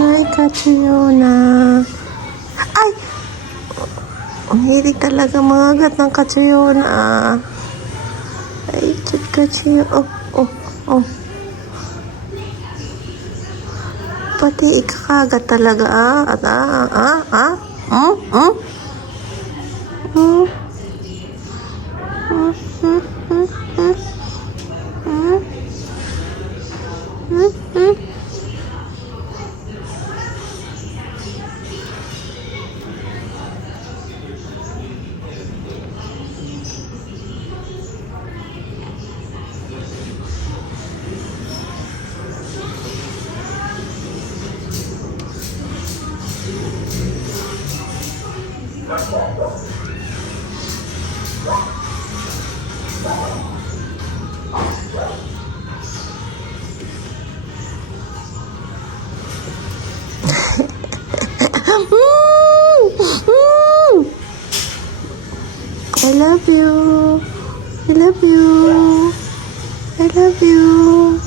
Hi, Catriona. Ay! Ang hilig talaga mangagat ng Catriona. Ay, Catriona. Oh. Pati ikakagat talaga, I love you. I love you. I love you.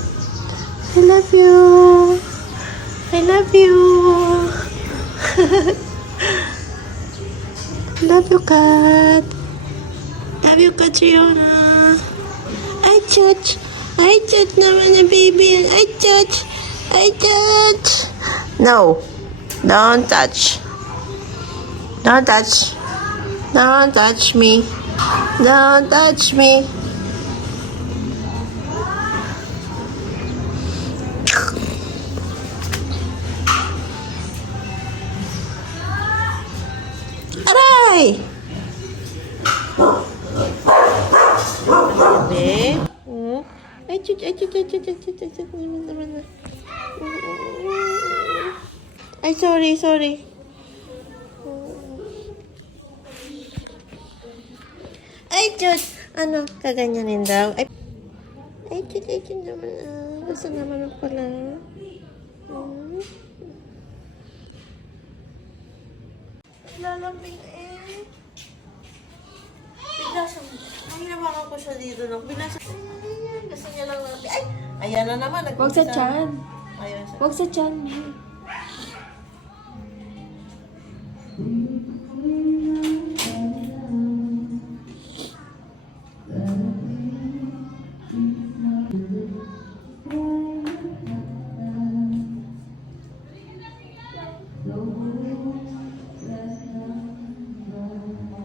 I love you. I love you. Love you, cat. Love you, Catriona. I touch naman na baby. I touch. No. Don't touch. Don't touch. Don't touch me. Don't touch me. Aray! Bebe. Ay, ay, sorry. Ay, Diyos! Ano? Kaganyanin daw? Ay, Diyos naman. Gusto naman pala. Lalambing eh. Bigla siya. Ang hinawakan ko siya dito. Bigla siya. Gusto niya lang natin. Ay! Ayan na naman. Huwag sa tiyan. Ayan siya. Huwag sa tiyan.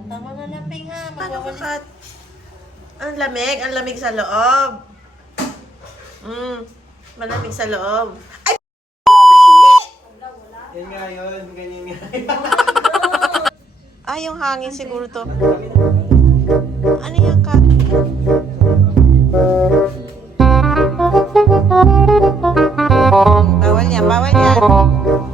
Tama na lambing ha. Magwawakat. Ang lamig sa loob. Malamig sa loob. Ay! Yan nga yun, ganyan nga. Ay, yung hangin siguro to. Ano yan, Kat? Bawal yan.